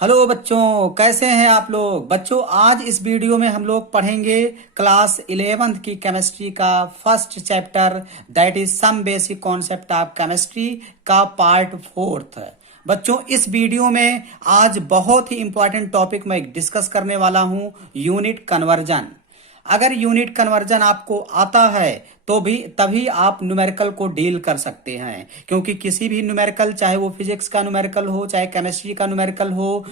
Hello बच्चों, कैसे हैं आप लोग। बच्चों, आज इस वीडियो में हम लोग पढ़ेंगे क्लास 11th की केमिस्ट्री का first chapter, that is some basic concept of chemistry का पार्ट 4। बच्चों, इस वीडियो में आज बहुत ही इंपॉर्टेंट टॉपिक मैं डिस्कस करने वाला हूं, यूनिट कन्वर्जन। अगर यूनिट कन्वर्जन आपको आता है तो भी तभी आप न्यूमेरिकल को डील कर सकते हैं, क्योंकि किसी भी न्यूमेरिकल, चाहे वो फिजिक्स का न्यूमेरिकल हो चाहे केमिस्ट्री का न्यूमेरिकल हो,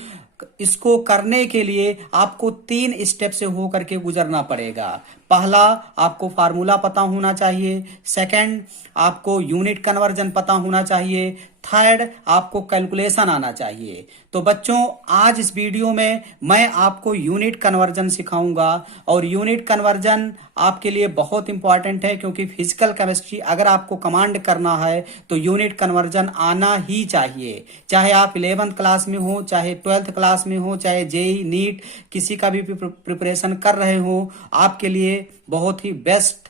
इसको करने के लिए आपको 3 स्टेप से हो करके गुजरना पड़ेगा। पहला, आपको फार्मूला पता होना चाहिए। सेकंड, आपको यूनिट कन्वर्जन पता होना चाहिए। थर्ड, आपको कैलकुलेशन आना चाहिए। तो बच्चों, आज इस वीडियो में मैं आपको यूनिट कन्वर्जन सिखाऊंगा, और यूनिट कन्वर्जन आपके लिए बहुत इंपॉर्टेंट है, क्योंकि फिजिकल केमिस्ट्री अगर आपको कमांड करना है तो यूनिट कन्वर्जन आना ही चाहिए। चाहे आप 11th क्लास में हो, चाहे 12th क्लास में हो, चाहे जेई नीट किसी का भी प्रिपरेशन कर रहे हो, आपके लिए बहुत ही बेस्ट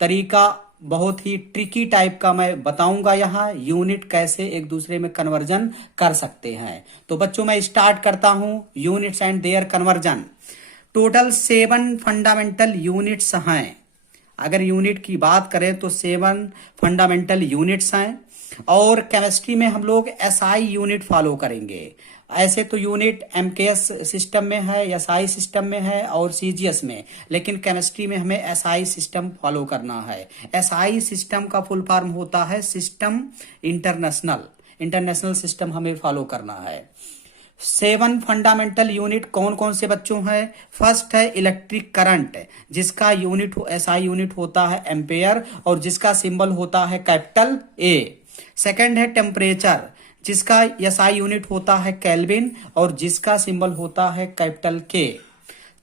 तरीका, बहुत ही ट्रिकी टाइप का मैं बताऊंगा यहाँ यूनिट कैसे एक दूसरे में कन्वर्जन कर सकते हैं। तो बच्चों, मैं स्टार्ट करता हूं units and their conversion. Total 7 fundamental units हैं। अगर यूनिट की बात करें तो 7 फंडामेंटल यूनिट्स हैं, और केमिस्ट्री में हम लोग एसआई यूनिट फॉलो करेंगे। ऐसे तो यूनिट एमकेएस सिस्टम में है, एसआई सिस्टम में है और सीजीएस में, लेकिन केमिस्ट्री में हमें एसआई सिस्टम फॉलो करना है। एसआई सिस्टम का फुल फॉर्म होता है सिस्टम इंटरनेशनल। इंटरनेशनल सिस्टम हमें फॉलो करना है। 7 फंडामेंटल यूनिट कौन कौन से बच्चों हैं। फर्स्ट है इलेक्ट्रिक करंट, जिसका यूनिट एसआई यूनिट होता है एम्पेयर, और जिसका सिंबल होता है कैपिटल ए। सेकंड है टेम्परेचर, जिसका एसआई यूनिट होता है केल्विन, और जिसका सिंबल होता है कैपिटल के।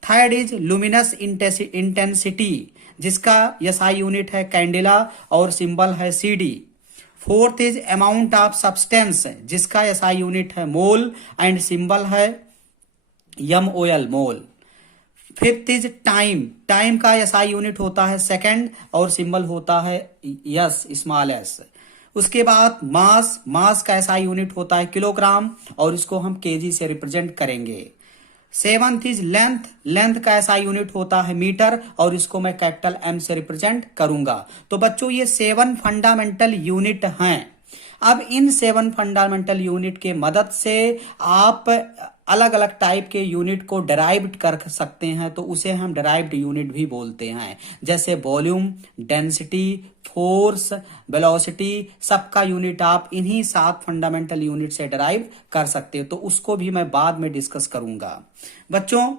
थर्ड इज लुमिनस इंटेंसिटी, जिसका एसआई यूनिट है कैंडेला, और सिंबल है CD. Fourth is amount of substance, जिसका एसआई यूनिट है मोल, एंड सिंबल है MOL, mole. Fifth is time, time का एसआई यूनिट होता है सेकंड, और सिंबल होता है यस, स्मॉल एस। उसके बाद मास, मास का एसआई यूनिट होता है किलोग्राम, और इसको हम केजी से रिप्रेजेंट करेंगे। सेवंथ इज लेंथ, लेंथ का एसआई यूनिट होता है मीटर, और इसको मैं कैपिटल एम से रिप्रेजेंट करूंगा। तो बच्चों, ये 7 फंडामेंटल यूनिट हैं। अब इन 7 फंडामेंटल यूनिट के मदद से आप अलग अलग टाइप के यूनिट को डिराइव्ड कर सकते हैं, तो उसे हम डिराइव्ड यूनिट भी बोलते हैं। जैसे वॉल्यूम, डेंसिटी, फोर्स, वेलोसिटी, सबका यूनिट आप इन्हीं 7 फंडामेंटल यूनिट से डिराइव कर सकते हो। तो उसको भी मैं बाद में डिस्कस करूंगा। बच्चों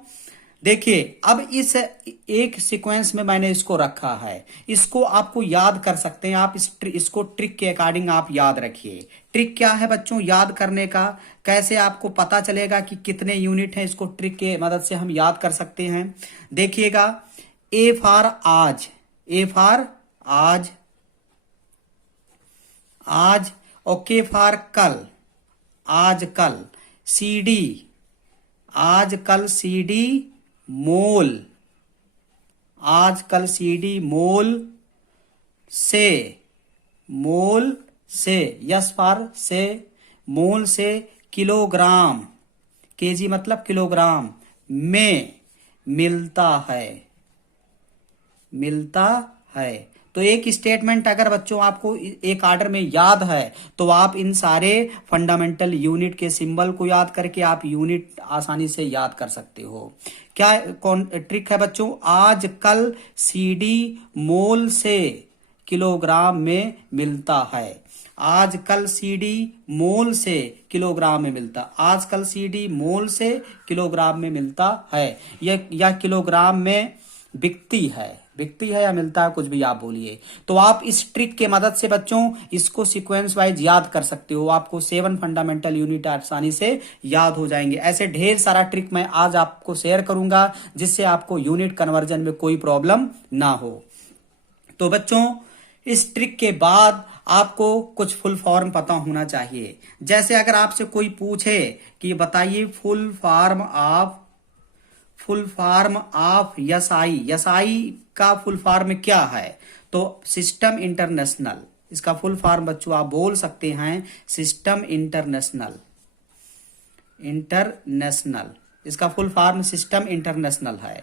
देखिए, अब इस एक सीक्वेंस में मैंने इसको रखा है, इसको आपको याद कर सकते हैं आप। इसको ट्रिक के अकॉर्डिंग आप याद रखिए। ट्रिक क्या है बच्चों याद करने का, कैसे आपको पता चलेगा कि कितने यूनिट हैं, इसको ट्रिक के मदद से हम याद कर सकते हैं। देखिएगा, ए फॉर आज, ए फॉर आज, आज। ओके फॉर कल, आज कल। सीडी, आज कल सीडी मोल, आज कल सीडी मोल से, मोल से। यस फॉर से, मोल से किलोग्राम, केजी मतलब किलोग्राम में मिलता है, मिलता है। तो एक स्टेटमेंट अगर बच्चों आपको एक ऑर्डर में याद है, तो आप इन सारे फंडामेंटल यूनिट के सिंबल को याद करके आप यूनिट आसानी से याद कर सकते हो। क्या कौन ट्रिक है बच्चों, आज कल सीडी मोल से किलोग्राम में मिलता है। आज कल सीडी मोल से किलोग्राम में मिलता, आज कल सीडी मोल से किलोग्राम में मिलता है, या किलोग्राम में बिकती है, बिकती है या मिलता है, कुछ भी आप बोलिए। तो आप इस ट्रिक के मदद से बच्चों इसको सीक्वेंस वाइज याद कर सकते हो। आपको 7 फंडामेंटल यूनिट आसानी से याद हो जाएंगे। ऐसे ढेर सारा ट्रिक मैं आज आपको शेयर करूंगा, जिससे आपको यूनिट कन्वर्जन में कोई प्रॉब्लम ना हो। तो बच्चों, इस ट्रिक के बाद आपको कुछ फुल फॉर्म पता होना चाहिए। जैसे अगर आपसे कोई पूछे कि बताइए full form of SI, SI का फुल फॉर्म क्या है, तो सिस्टम इंटरनेशनल, इसका फुल फॉर्म बच्चों आप बोल सकते हैं सिस्टम इंटरनेशनल। इंटरनेशनल, इसका फुल फॉर्म सिस्टम इंटरनेशनल है।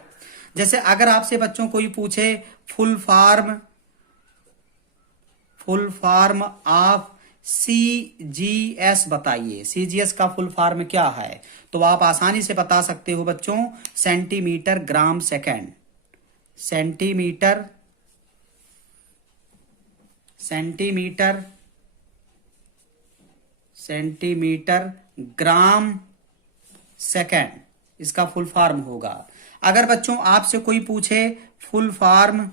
जैसे अगर आपसे बच्चों कोई पूछे फुल फॉर्म ऑफ सीजीएस बताइए, सीजीएस का फुल फॉर्म क्या है, तो आप आसानी से बता सकते हो बच्चों, centimetre gram second. Centimetre gram second, इसका फुल फॉर्म होगा। अगर बच्चों आपसे कोई पूछे फुल फॉर्म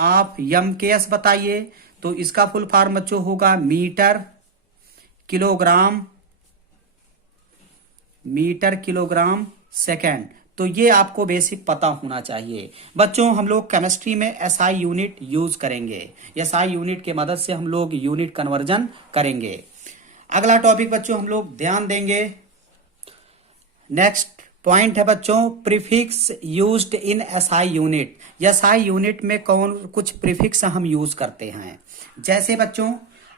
ऑफ एमकेएस बताइए, तो इसका फुल फॉर्म बच्चों होगा मीटर किलोग्राम सेकेंड। तो ये आपको बेसिक पता होना चाहिए। बच्चों हम लोग केमिस्ट्री में एसआई यूनिट यूज करेंगे, एसआई यूनिट के मदद से हम लोग यूनिट कन्वर्जन करेंगे। अगला टॉपिक बच्चों हम लोग ध्यान देंगे, नेक्स्ट पॉइंट है बच्चों prefix used in SI unit. SI unit में कौन कुछ प्रीफिक्स हम यूज करते हैं। जैसे बच्चों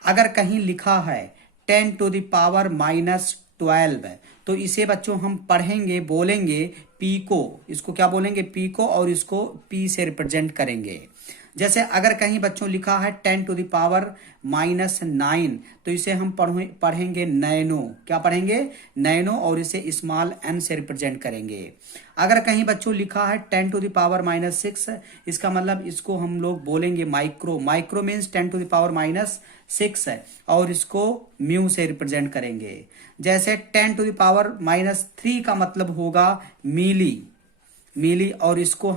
अगर कहीं लिखा है 10⁻⁻12, तो इसे बच्चों हम पढ़ेंगे, बोलेंगे पीको, इसको क्या बोलेंगे पीको, और इसको पी से रिप्रेजेंट करेंगे। जैसे अगर कहीं बच्चों लिखा है 10⁻⁹, तो इसे हम पढ़ेंगे नैनो, क्या पढ़ेंगे नैनो, और इसे स्मॉल n से रिप्रेजेंट करेंगे। अगर कहीं बच्चों लिखा है 10⁻⁻6, इसका मतलब इसको हम लोग बोलेंगे माइक्रो, माइक्रो मीन्स 10⁻⁻6 है, और इसको म्यू से रिप्रेजेंट करेंगे। जैसे 10⁻⁻3 का मतलब होगा मिली, और इसको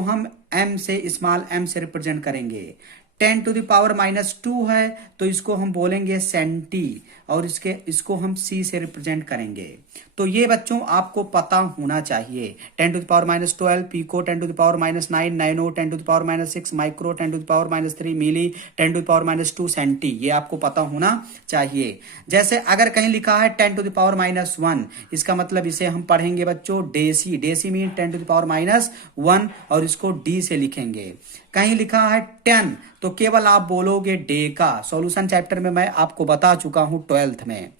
हम m से स्मॉल m से रिप्रेजेंट करेंगे। 10⁻⁻2 है, तो इसको हम बोलेंगे सेंटी, और इसको हम c से रिप्रेजेंट करेंगे। तो ये बच्चों आपको पता होना चाहिए। 10⁻12 पीको, 10⁻9 नैनो, 10⁻6 माइक्रो, 10⁻3 मिली, 10⁻2 सेंटी, ये आपको पता होना चाहिए। जैसे अगर कहीं लिखा है 10⁻1, इसका मतलब इसे हम पढ़ेंगे बच्चों डेसी, डेसी मीन 10⁻1, और इसको डी से लिखेंगे। कहीं लिखा है 10, तो केवल आप बोलोगे डे का। सॉल्यूशन चैप्टर में मैं आपको बता चुका हूं 12th में,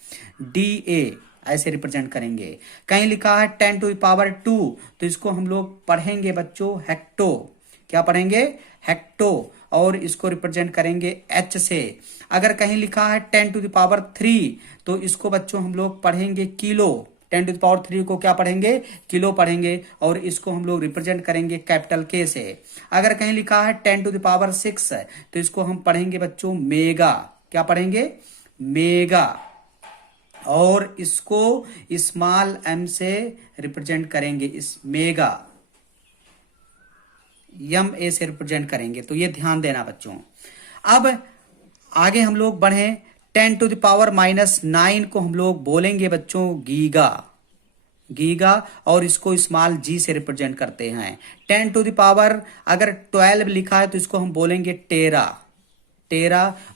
DA ऐसे रिप्रेजेंट करेंगे। कहीं लिखा है 10⁻2, तो इसको हम लोग पढ़ेंगे बच्चों हेक्टो, क्या पढ़ेंगे हेक्टो, और इसको रिप्रेजेंट करेंगे H से। अगर कहीं लिखा है 10⁻3, तो इसको बच्चों हम लोग पढ़ेंगे किलो, 10⁻3 को क्या पढ़ेंगे किलो पढ़ेंगे, और इसको हम लोग रिप्रेजेंट करेंगे कैपिटल K से। अगर कहीं लिखा है 10⁻6, तो इसको हम पढ़ेंगे बच्चों मेगा, क्या पढ़ेंगे मेगा, और इसको स्मॉल m से रिप्रेजेंट करेंगे, इस मेगा MA से रिप्रेजेंट करेंगे। तो ये ध्यान देना बच्चों। अब आगे हम लोग बढ़े, 10⁻⁻9 को हम लोग बोलेंगे बच्चों गीगा, और इसको स्मॉल g से रिप्रेजेंट करते हैं। 10⁻, अगर 12 लिखा है, तो इसको हम बोलेंगे टेरा,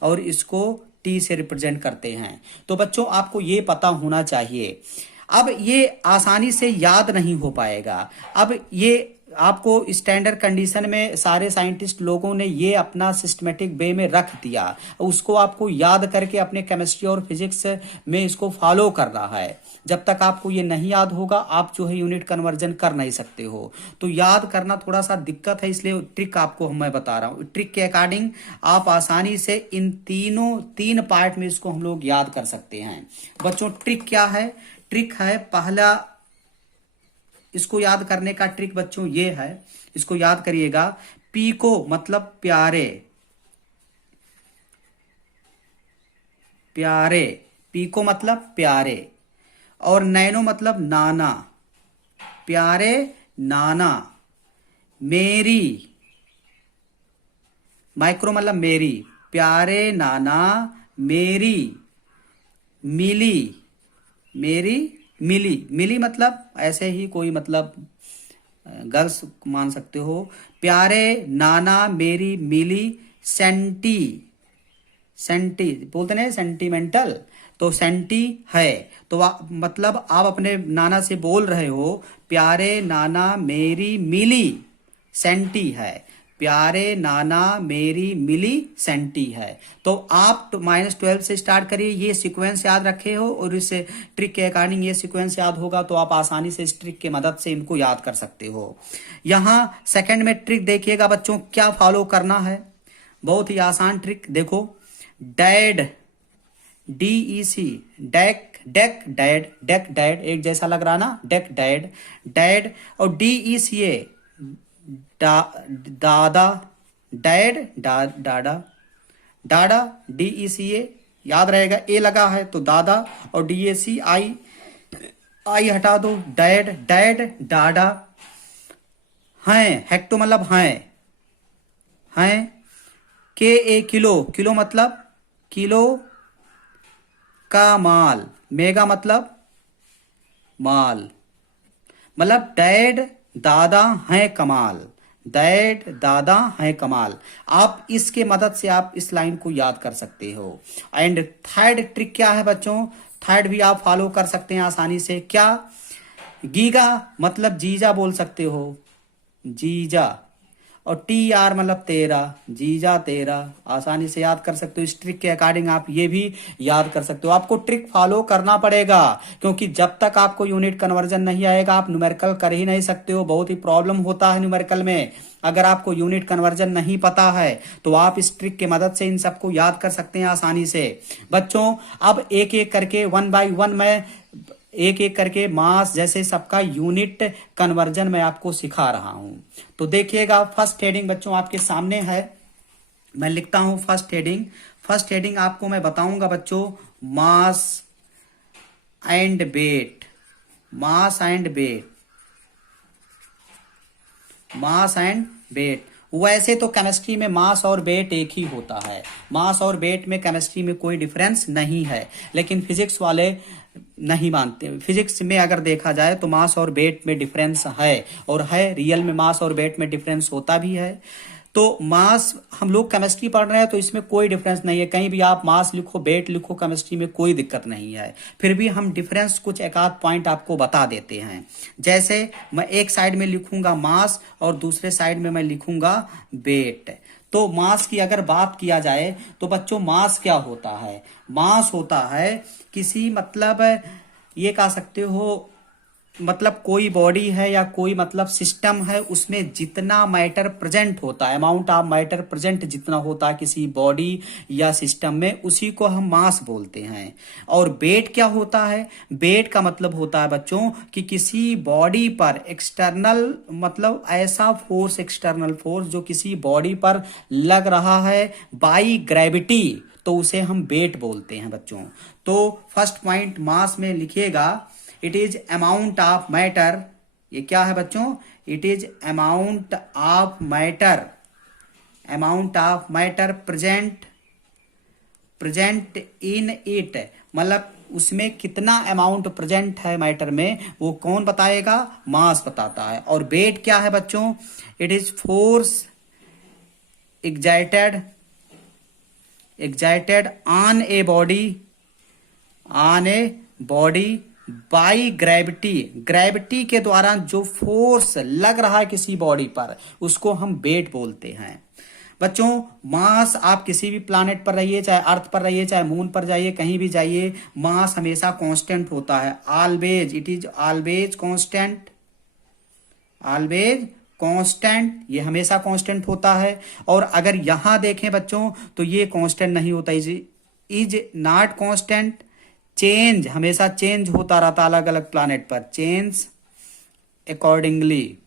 और इसको T से रिप्रेजेंट करते हैं। तो बच्चों आपको ये पता होना चाहिए। अब ये आसानी से याद नहीं हो पाएगा। अब ये आपको स्टैंडर्ड कंडीशन में सारे साइंटिस्ट लोगों ने ये अपना सिस्टमेटिक वे में रख दिया, उसको आपको याद करके अपने केमिस्ट्री और फिजिक्स में इसको फॉलो करना है। जब तक आपको ये नहीं याद होगा, आप जो है यूनिट कन्वर्जन कर नहीं सकते हो। तो याद करना थोड़ा सा दिक्कत है, इसलिए ट्रिक आपको मैं बता रहा हूँ। ट्रिक के अकॉर्डिंग आप आसानी से इन तीन पार्ट में इसको हम लोग याद कर सकते हैं। बच्चों ट्रिक क्या है, ट्रिक है पहला, इसको याद करने का ट्रिक बच्चों ये है, इसको याद करिएगा। पीको मतलब प्यारे, पीको मतलब प्यारे, और नैनो मतलब नाना, प्यारे नाना, मेरी, माइक्रो मतलब मेरी, प्यारे नाना मेरी, मिली मतलब ऐसे ही कोई मतलब गर्ल्स मान सकते हो। प्यारे नाना मेरी मिली, सेंटी बोलते नहीं सेंटिमेंटल, तो सेंटी है। तो मतलब आप अपने नाना से बोल रहे हो प्यारे नाना मेरी मिली सेंटी है। प्यारे नाना मेरी मिली सेंटी है। तो आप -12 से स्टार्ट करिए, ये सीक्वेंस याद रखे हो और इस ट्रिक के अकॉर्डिंग ये सीक्वेंस याद होगा तो आप आसानी से इस ट्रिक की मदद से इनको याद कर सकते हो। यहाँ सेकंड में ट्रिक देखिएगा बच्चों, क्या फॉलो करना है। बहुत ही आसान ट्रिक देखो, dad DEC, deck deck dad, deck dad एक जैसा लग रहा ना, डेक डैड डैड, और DECA दादा, डैड डाडा, डाडा DECA याद रहेगा, ए लगा है तो दादा, और DAC आई आई हटा दो, डैड डैड डाडा, हैं हेक्टो मतलब हैं, KA किलो, किलो मतलब किलो का माल, मेगा मतलब माल, मतलब डैड दादा हैं कमाल, डैड दादा हैं कमाल। आप इसके मदद से आप इस लाइन को याद कर सकते हो। एंड थर्ड ट्रिक क्या है बच्चों, थर्ड भी आप फॉलो कर सकते हैं आसानी से। क्या, गीगा मतलब जीजा बोल सकते हो, जीजा, और TR मतलब तेरा, जीजा तेरा, आसानी से याद कर सकते हो। इस ट्रिक के अकॉर्डिंग आप ये भी याद कर सकते हो। आपको ट्रिक फॉलो करना पड़ेगा, क्योंकि जब तक आपको यूनिट कन्वर्जन नहीं आएगा आप न्यूमेरिकल कर ही नहीं सकते हो। बहुत ही प्रॉब्लम होता है न्यूमेरिकल में, अगर आपको यूनिट कन्वर्जन नहीं पता है तो आप इस ट्रिक की मदद से इन सबको याद कर सकते हैं आसानी से। बच्चों अब एक एक करके 1 by 1 मैं एक एक करके मास जैसे सबका यूनिट कन्वर्जन मैं आपको सिखा रहा हूं। तो देखिएगा, फर्स्ट हेडिंग बच्चों आपके सामने है, मैं लिखता हूं फर्स्ट हेडिंग। फर्स्ट हेडिंग आपको मैं बताऊंगा बच्चों, mass and weight, mass and weight, mass and weight. वैसे तो केमिस्ट्री में मास और वेट एक ही होता है, मास और वेट में केमिस्ट्री में कोई डिफरेंस नहीं है, लेकिन फिजिक्स वाले नहीं मानते। फिजिक्स में अगर देखा जाए तो मास और वेट में डिफरेंस है, और है रियल में मास और वेट में डिफरेंस होता भी है। तो मास हम लोग केमिस्ट्री पढ़ रहे हैं तो इसमें कोई डिफरेंस नहीं है, कहीं भी आप मास लिखो वेट लिखो केमिस्ट्री में कोई दिक्कत नहीं है। फिर भी हम डिफरेंस कुछ एक आध पॉइंट आपको बता देते हैं। जैसे मैं एक साइड में लिखूंगा मास और दूसरे साइड में मैं लिखूंगा वेट। तो मास की अगर बात किया जाए तो बच्चों मास क्या होता है, मास होता है किसी मतलब ये कह सकते हो, मतलब कोई बॉडी है या कोई मतलब सिस्टम है, उसमें जितना मैटर प्रेजेंट होता है, अमाउंट ऑफ मैटर प्रेजेंट जितना होता है किसी बॉडी या सिस्टम में, उसी को हम मास बोलते हैं। और वेट क्या होता है, वेट का मतलब होता है बच्चों कि किसी बॉडी पर एक्सटर्नल मतलब ऐसा फोर्स, एक्सटर्नल फोर्स जो किसी बॉडी पर लग रहा है बाई ग्रेविटी, तो उसे हम वेट बोलते हैं बच्चों। तो फर्स्ट पॉइंट मास में लिखिएगा, it is amount of matter. ये क्या है बच्चों, it is amount of matter, amount of matter present in it, मतलब उसमें कितना अमाउंट प्रेजेंट है मैटर में, वो कौन बताएगा, मास बताता है। और वेट क्या है बच्चों, it is force exerted on a body by gravity, gravity के द्वारा जो फोर्स लग रहा है किसी बॉडी पर उसको हम वेट बोलते हैं। बच्चों मास आप किसी भी प्लैनेट पर रहिए, चाहे अर्थ पर रहिए चाहे मून पर जाइए, कहीं भी जाइए, मास हमेशा कांस्टेंट होता है, always, it is always constant, always constant, ये हमेशा कांस्टेंट होता है। और अगर यहां देखें बच्चों तो ये कांस्टेंट नहीं होता, इज नॉट कांस्टेंट, चेंज, हमेशा चेंज होता रहता अलग अलग प्लैनेट पर, चेंज अकॉर्डिंगली,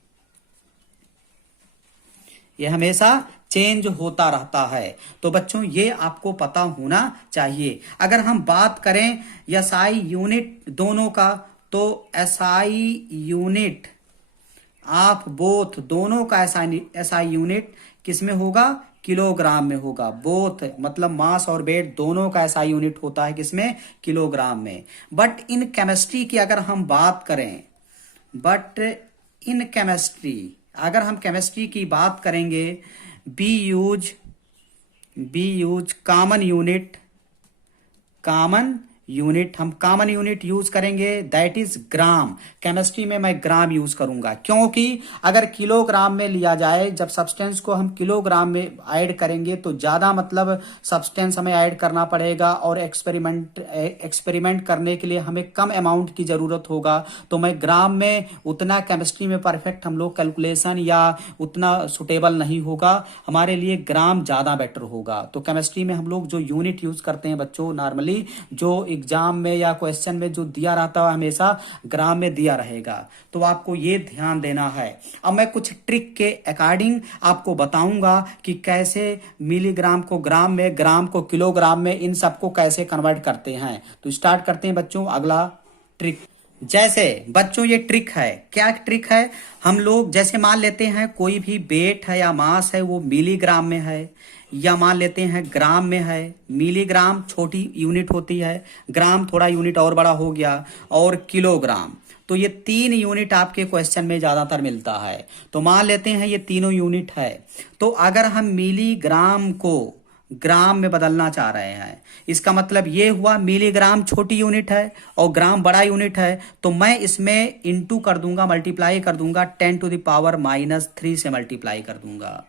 ये हमेशा चेंज होता रहता है। तो बच्चों ये आपको पता होना चाहिए। अगर हम बात करें एसआई यूनिट दोनों का, तो एसआई यूनिट ऑफ बोथ, दोनों का एसआई यूनिट किसमें होगा, किलोग्राम में होगा। बोथ मतलब मास और वेट दोनों का ऐसा यूनिट होता है किसमें, किलोग्राम में। बट इन केमिस्ट्री की अगर हम बात करें, बट इन केमिस्ट्री अगर हम केमिस्ट्री की बात करेंगे, बी यूज कॉमन यूनिट, हम कॉमन यूनिट यूज करेंगे, दैट इज ग्राम। केमिस्ट्री में मैं ग्राम यूज करूंगा, क्योंकि अगर किलोग्राम में लिया जाए, जब सब्सटेंस को हम किलोग्राम में ऐड करेंगे तो ज्यादा मतलब सब्सटेंस हमें ऐड करना पड़ेगा, और एक्सपेरिमेंट करने के लिए हमें कम अमाउंट की जरूरत होगा। तो मैं ग्राम में उतना केमिस्ट्री में परफेक्ट हम लोग कैलकुलेशन या उतना सुटेबल नहीं होगा, हमारे लिए ग्राम ज्यादा बेटर होगा। तो केमिस्ट्री में हम लोग जो यूनिट यूज करते हैं बच्चों, नॉर्मली जो एग्जाम में या क्वेश्चन में जो दिया रहता है हमेशा ग्राम में दिया रहेगा, तो आपको ये ध्यान देना है। अब मैं कुछ ट्रिक के अकॉर्डिंग आपको बताऊंगा कि कैसे मिलीग्राम को ग्राम में, ग्राम को किलोग्राम में, इन सबको कैसे कन्वर्ट करते हैं। तो स्टार्ट करते हैं बच्चों अगला ट्रिक। जैसे बच्चों ये ट्रिक है, क्या ट्रिक है, हम लोग जैसे मान लेते हैं कोई भी वेट है या मास है वो मिलीग्राम में है, या मान लेते हैं ग्राम में है। मिलीग्राम छोटी यूनिट होती है, ग्राम थोड़ा यूनिट और बड़ा हो गया, और किलोग्राम। तो ये 3 यूनिट आपके क्वेश्चन में ज्यादातर मिलता है। तो मान लेते हैं ये तीनों यूनिट है, तो अगर हम मिलीग्राम को ग्राम में बदलना चाह रहे हैं, इसका मतलब ये हुआ मिलीग्राम छोटी यूनिट है और ग्राम बड़ा यूनिट है, तो मैं इसमें इंटू कर दूंगा, मल्टीप्लाई कर दूंगा, 10⁻³ से मल्टीप्लाई कर दूंगा।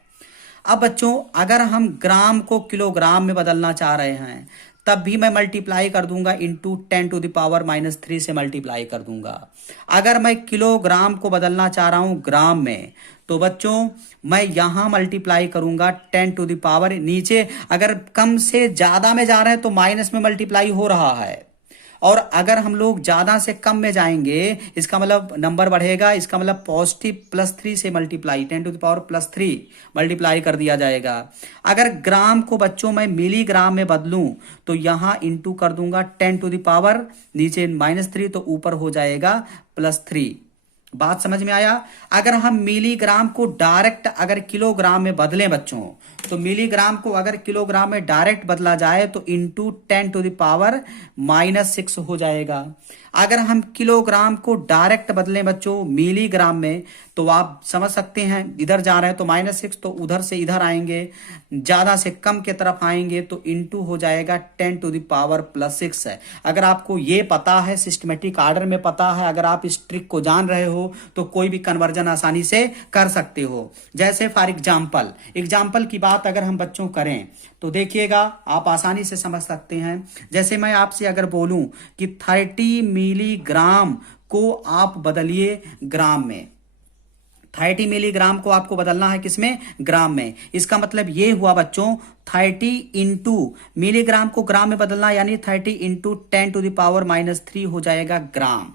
अब बच्चों अगर हम ग्राम को किलोग्राम में बदलना चाह रहे हैं, तब भी मैं मल्टीप्लाई कर दूंगा, इंटू 10⁻³ से मल्टीप्लाई कर दूंगा। अगर मैं किलोग्राम को बदलना चाह रहा हूं ग्राम में, तो बच्चों मैं यहां मल्टीप्लाई करूंगा 10⁻, नीचे अगर कम से ज्यादा में जा रहे हैं तो माइनस में मल्टीप्लाई हो रहा है, और अगर हम लोग ज्यादा से कम में जाएंगे इसका मतलब नंबर बढ़ेगा, इसका मतलब पॉजिटिव +3 से मल्टीप्लाई, 10⁻³ मल्टीप्लाई कर दिया जाएगा। अगर ग्राम को बच्चों मैं मिलीग्राम में बदलूं तो यहां इंटू कर दूंगा 10⁻, नीचे -3, तो ऊपर हो जाएगा +3। बात समझ में आया। अगर हम मिलीग्राम को डायरेक्ट अगर किलोग्राम में बदलें बच्चों, तो मिलीग्राम को अगर किलोग्राम में डायरेक्ट बदला जाए तो इंटू 10⁻⁻6 हो जाएगा। अगर हम किलोग्राम को डायरेक्ट बदलें बच्चों मिलीग्राम में, तो आप समझ सकते हैं इधर जा रहे हैं तो -6, तो उधर से इधर आएंगे, ज्यादा से कम के तरफ आएंगे तो इंटू हो जाएगा 10⁻+6 है। अगर आपको ये पता है, सिस्टमेटिक ऑर्डर में पता है, अगर आप इस ट्रिक को जान रहे हो तो कोई भी कन्वर्जन आसानी से कर सकते हो। जैसे फॉर एग्जाम्पल की बात अगर हम बच्चों करें तो देखिएगा आप आसानी से समझ सकते हैं। जैसे मैं आपसे अगर बोलूं कि 30 मिलीग्राम को आप बदलिए ग्राम में, 30 मिलीग्राम को आपको बदलना है किसमें, ग्राम में। इसका मतलब ये हुआ बच्चों 30 इंटू मिलीग्राम को ग्राम में बदलना, यानी 30 इंटू 10⁻³ हो जाएगा ग्राम।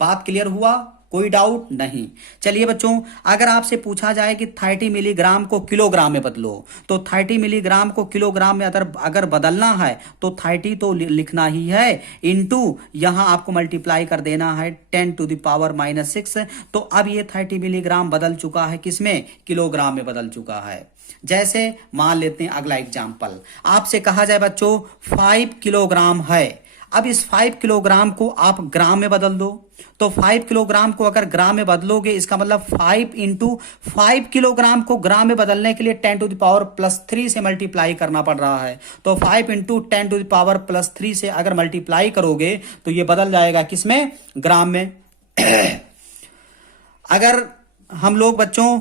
बात क्लियर हुआ, कोई डाउट नहीं। चलिए बच्चों अगर आपसे पूछा जाए कि 30 मिलीग्राम को किलोग्राम में बदलो, तो 30 मिलीग्राम को किलोग्राम में अगर बदलना है तो 30 तो लिखना ही है, इंटू यहां आपको मल्टीप्लाई कर देना है 10⁻⁻6। तो अब ये 30 मिलीग्राम बदल चुका है किसमें, किलोग्राम में बदल चुका है। जैसे मान लेते हैं अगला एग्जाम्पल, आपसे कहा जाए बच्चों 5 किलोग्राम है। अब इस 5 किलोग्राम को आप ग्राम में बदल दो, तो 5 किलोग्राम को अगर ग्राम में बदलोगे इसका मतलब 5 इंटू 5 किलोग्राम को ग्राम में बदलने के लिए 10⁻+3 से मल्टीप्लाई करना पड़ रहा है। तो 5 इंटू 10⁻+3 से अगर मल्टीप्लाई करोगे तो ये बदल जाएगा किसमें, ग्राम में। अगर हम लोग बच्चों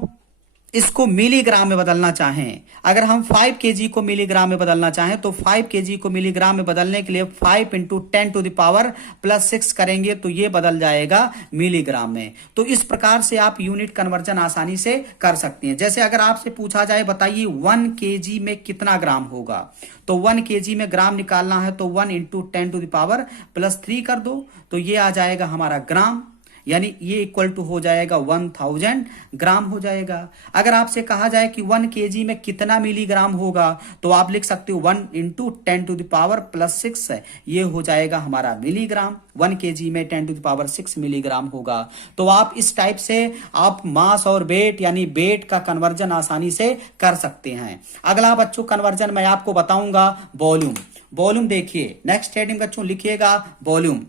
इसको मिलीग्राम में बदलना चाहें, अगर हम 5 केजी को मिलीग्राम में बदलना चाहें तो 5 केजी को मिलीग्राम में बदलने के लिए 5 इंटू 10⁻+6 करेंगे तो ये बदल जाएगा मिलीग्राम में। तो इस प्रकार से आप यूनिट कन्वर्जन आसानी से कर सकते हैं। जैसे अगर आपसे पूछा जाए बताइए 1 केजी में कितना ग्राम होगा, तो 1 केजी में ग्राम निकालना है तो 1 इंटू 10⁻+3 कर दो, तो ये आ जाएगा हमारा ग्राम, यानी ये इक्वल टू हो जाएगा 1000 ग्राम हो जाएगा। अगर आपसे कहा जाए कि 1 केजी में कितना मिलीग्राम होगा, तो आप लिख सकते हो 1 इंटू 10⁻+6, ये हो जाएगा हमारा मिलीग्राम। 1 केजी में 10⁻6 मिलीग्राम होगा। तो आप इस टाइप से आप मास और वेट यानी वेट का कन्वर्जन आसानी से कर सकते हैं। अगला बच्चों कन्वर्जन मैं आपको बताऊंगा वॉल्यूम। वॉल्यूम देखिए, नेक्स्ट हेडिंग बच्चों लिखिएगा वॉल्यूम।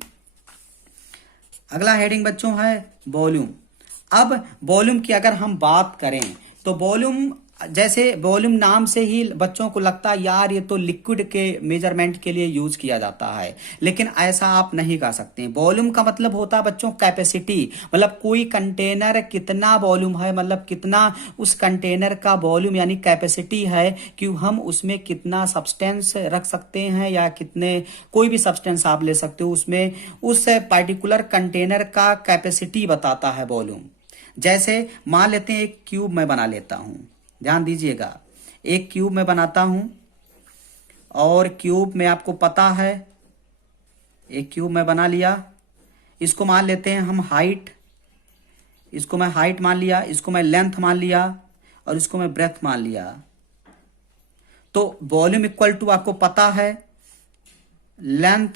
अगला हेडिंग बच्चों है वॉल्यूम। अब वॉल्यूम की अगर हम बात करें तो वॉल्यूम जैसे वॉल्यूम नाम से ही बच्चों को लगता है यार ये तो लिक्विड के मेजरमेंट के लिए यूज किया जाता है, लेकिन ऐसा आप नहीं कर सकते। वॉल्यूम का मतलब होता है बच्चों कैपेसिटी, मतलब कोई कंटेनर कितना वॉल्यूम है, मतलब कितना उस कंटेनर का वॉल्यूम यानी कैपेसिटी है कि हम उसमें कितना सब्सटेंस रख सकते हैं या कितने, कोई भी सब्सटेंस आप ले सकते हो उसमें, उस पर्टिकुलर कंटेनर का कैपेसिटी बताता है वॉल्यूम। जैसे मान लेते हैं एक क्यूब मैं बना लेता हूं, ध्यान दीजिएगा, एक क्यूब में बनाता हूं और क्यूब में आपको पता है एक क्यूब में बना लिया। इसको मान लेते हैं हम हाइट, इसको मैं हाइट मान लिया, इसको मैं लेंथ मान लिया और इसको मैं ब्रेथ मान लिया। तो वॉल्यूम इक्वल टू आपको पता है लेंथ,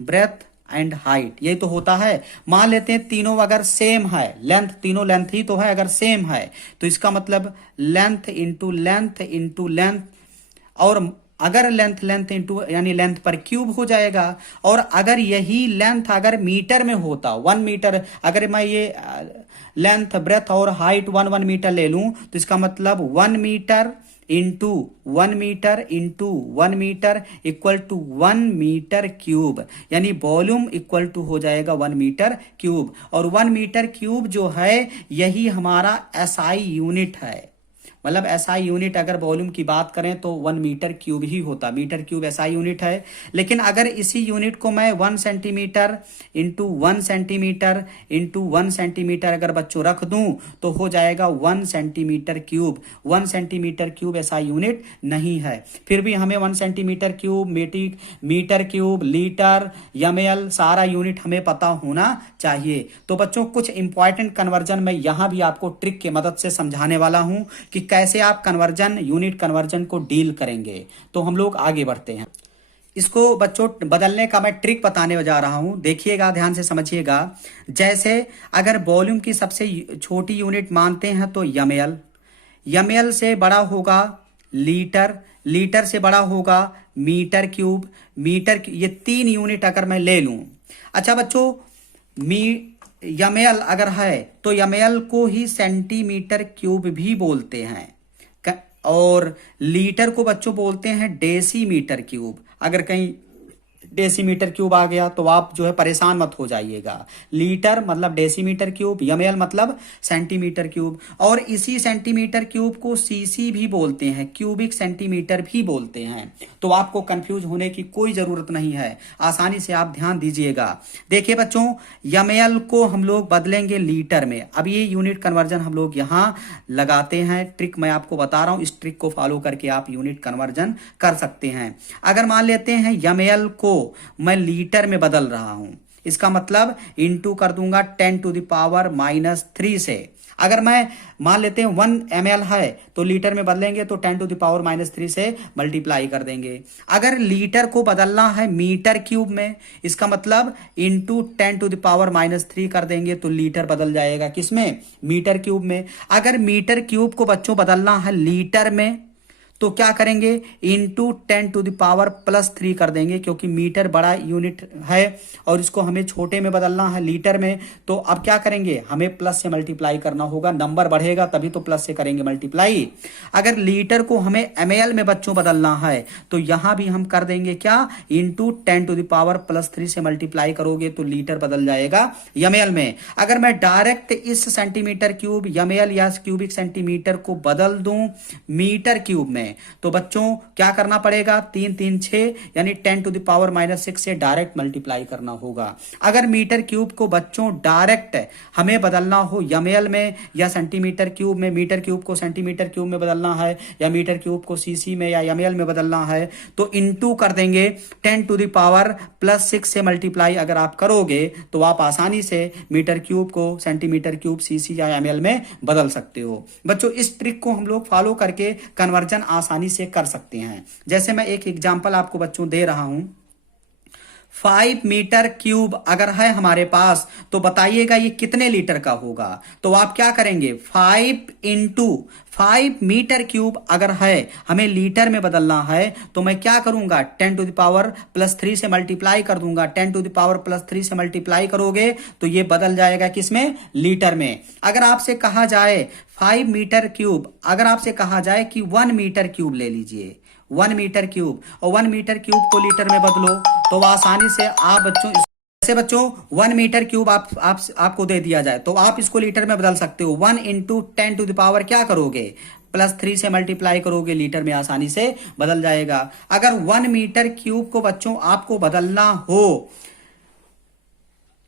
ब्रेथ एंड हाइट, यही तो होता है। मान लेते हैं तीनों अगर सेम है, लेंथ, तीनों लेंथ ही तो है, अगर सेम है तो इसका मतलब length into length into length, और अगर लेंथ लेंथ इंटू यानी लेंथ पर क्यूब हो जाएगा। और अगर यही लेंथ अगर मीटर में होता, 1 मीटर, अगर मैं ये लेंथ ब्रेथ और हाइट 1 1 मीटर ले लूं तो इसका मतलब 1 metre into 1 metre into 1 metre equal to 1 metre cube, यानी वॉल्यूम इक्वल टू हो जाएगा 1 मीटर क्यूब। और 1 मीटर क्यूब जो है यही हमारा एसआई यूनिट है, मतलब एसआई यूनिट अगर वॉल्यूम की बात करें तो 1 मीटर क्यूब ही होता, मीटर क्यूब एसआई यूनिट है। लेकिन अगर इसी यूनिट को मैं 1 centimetre into 1 centimetre into 1 centimetre अगर बच्चों रख दूं तो हो जाएगा 1 centimetre cube. 1 centimetre cube SI unit नहीं है, फिर भी हमें 1 centimetre cube, metre cube, litre, ML सारा यूनिट हमें पता होना चाहिए। तो बच्चों कुछ इंपॉर्टेंट कन्वर्जन मैं यहां भी आपको ट्रिक की मदद से समझाने वाला हूं कि कैसे आप कन्वर्जन, यूनिट कन्वर्जन को डील करेंगे। तो हम लोग आगे बढ़ते हैं। इसको बच्चों बदलने का मैं ट्रिक बताने जा रहा हूं, देखिएगा, ध्यान से समझिएगा। जैसे अगर वॉल्यूम की सबसे छोटी यूनिट मानते हैं तो एमएल, एमएल से बड़ा होगा लीटर, लीटर से बड़ा होगा मीटर क्यूब, ये 3 यूनिट अगर मैं ले लूं। अच्छा बच्चों, एमएल अगर है तो एमएल को ही सेंटीमीटर क्यूब भी बोलते हैं, और लीटर को बच्चों बोलते हैं डेसीमीटर क्यूब। अगर कहीं डेसीमीटर क्यूब आ गया तो आप जो है परेशान मत हो जाइएगा। लीटर मतलब डेसीमीटर क्यूब, एमएल मतलब सेंटीमीटर क्यूब, और इसी सेंटीमीटर क्यूब को सीसी भी बोलते हैं, क्यूबिक सेंटीमीटर भी बोलते हैं। तो आपको कंफ्यूज होने की कोई जरूरत नहीं है, आसानी से आप ध्यान दीजिएगा। देखिए बच्चों, एमएल को हम लोग बदलेंगे लीटर में। अब ये यूनिट कन्वर्जन हम लोग यहां लगाते हैं, ट्रिक मैं आपको बता रहा हूं, इस ट्रिक को फॉलो करके आप यूनिट कन्वर्जन कर सकते हैं। अगर मान लेते हैं एमएल को मैं लीटर में बदल रहा हूं, इसका मतलब इंटू कर दूंगा 10⁻³ से। अगर मैं मान लेते हैं 1 ml है तो लीटर में बदलेंगे तो 10⁻³ से मल्टीप्लाई कर देंगे। अगर लीटर को बदलना है मीटर क्यूब में, इसका मतलब इंटू 10⁻³ कर देंगे तो लीटर बदल जाएगा किसमें, मीटर क्यूब में। अगर मीटर क्यूब को बच्चों बदलना है लीटर में तो क्या करेंगे, इंटू 10⁻³ कर देंगे, क्योंकि मीटर बड़ा यूनिट है और इसको हमें छोटे में बदलना है लीटर में। तो अब क्या करेंगे, हमें प्लस से मल्टीप्लाई करना होगा, नंबर बढ़ेगा तभी तो प्लस से करेंगे मल्टीप्लाई। अगर लीटर को हमें एमएल में बच्चों बदलना है तो यहां भी हम कर देंगे क्या, इंटू 10⁻³ से मल्टीप्लाई करोगे तो लीटर बदल जाएगा एमएल में। अगर मैं डायरेक्ट इस सेंटीमीटर क्यूब, एमएल या क्यूबिक सेंटीमीटर को बदल दूं मीटर क्यूब में तो बच्चों क्या करना पड़ेगा, 3 3 6 यानी 10⁻⁻6 से डायरेक्ट मल्टीप्लाई करना होगा। अगर मीटर क्यूब को बच्चों डायरेक्ट हमें बदलना हो एमएल में या सेंटीमीटर क्यूब में, मीटर क्यूब को सेंटीमीटर क्यूब में बदलना है या मीटर क्यूब को सीसी में या एमएल में बदलना है तो इंटू कर देंगे 10⁻+6 से मल्टीप्लाई अगर आप करोगे तो आप आसानी से मीटर क्यूब को सेंटीमीटर क्यूब, सीसी या एमएल में बदल सकते हो। बच्चों इस ट्रिक को हम लोग फॉलो करके कन्वर्जन आसानी से कर सकते हैं। जैसे मैं एक एग्जांपल आपको बच्चों दे रहा हूं, 5 मीटर क्यूब अगर है हमारे पास तो बताइएगा ये कितने लीटर का होगा। तो आप क्या करेंगे, 5 मीटर क्यूब अगर है, हमें लीटर में बदलना है, तो मैं क्या करूंगा, 10⁻+3 से मल्टीप्लाई कर दूंगा। 10⁻+3 से मल्टीप्लाई करोगे तो ये बदल जाएगा किसमें, लीटर में। अगर आपसे कहा जाए 5 मीटर क्यूब, अगर आपसे कहा जाए कि 1 मीटर क्यूब ले लीजिए, 1 मीटर क्यूब, और 1 मीटर क्यूब को लीटर में बदलो, तो आसानी से आप बच्चों, जैसे बच्चों 1 मीटर क्यूब आपको दे दिया जाए तो आप इसको लीटर में बदल सकते हो। 1 इंटू 10⁻, क्या करोगे, +3 से मल्टीप्लाई करोगे, लीटर में आसानी से बदल जाएगा। अगर 1 मीटर क्यूब को बच्चों आपको बदलना हो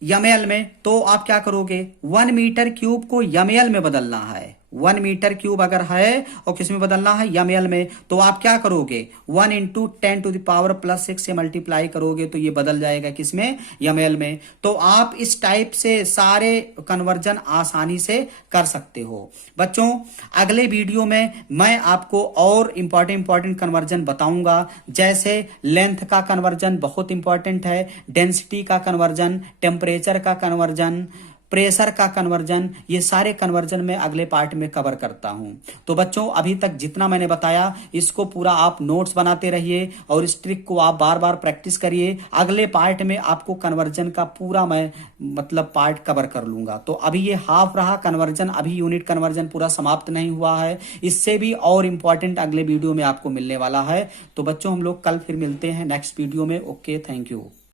ml में, तो आप क्या करोगे, 1 मीटर क्यूब को ml में बदलना है। 1 मीटर क्यूब अगर है और किस में बदलना है, ml में, तो आप क्या करोगे, 1 इंटू 10⁻+6 से मल्टीप्लाई करोगे तो ये बदल जाएगा किसमें, ml में। तो आप इस टाइप से सारे कन्वर्जन आसानी से कर सकते हो। बच्चों अगले वीडियो में मैं आपको और इंपॉर्टेंट कन्वर्जन बताऊंगा, जैसे लेंथ का कन्वर्जन बहुत इंपॉर्टेंट है, डेंसिटी का कन्वर्जन, टेम्परेचर का कन्वर्जन, प्रेशर का कन्वर्जन, ये सारे कन्वर्जन में अगले पार्ट में कवर करता हूं। तो बच्चों अभी तक जितना मैंने बताया इसको पूरा आप नोट्स बनाते रहिए और इस ट्रिक को आप बार बार प्रैक्टिस करिए। अगले पार्ट में आपको कन्वर्जन का पूरा मैं मतलब पार्ट कवर कर लूंगा। तो अभी ये हाफ रहा कन्वर्जन, अभी यूनिट कन्वर्जन पूरा समाप्त नहीं हुआ है, इससे भी और इंपॉर्टेंट अगले वीडियो में आपको मिलने वाला है। तो बच्चों हम लोग कल फिर मिलते हैं नेक्स्ट वीडियो में। Okay, thank you.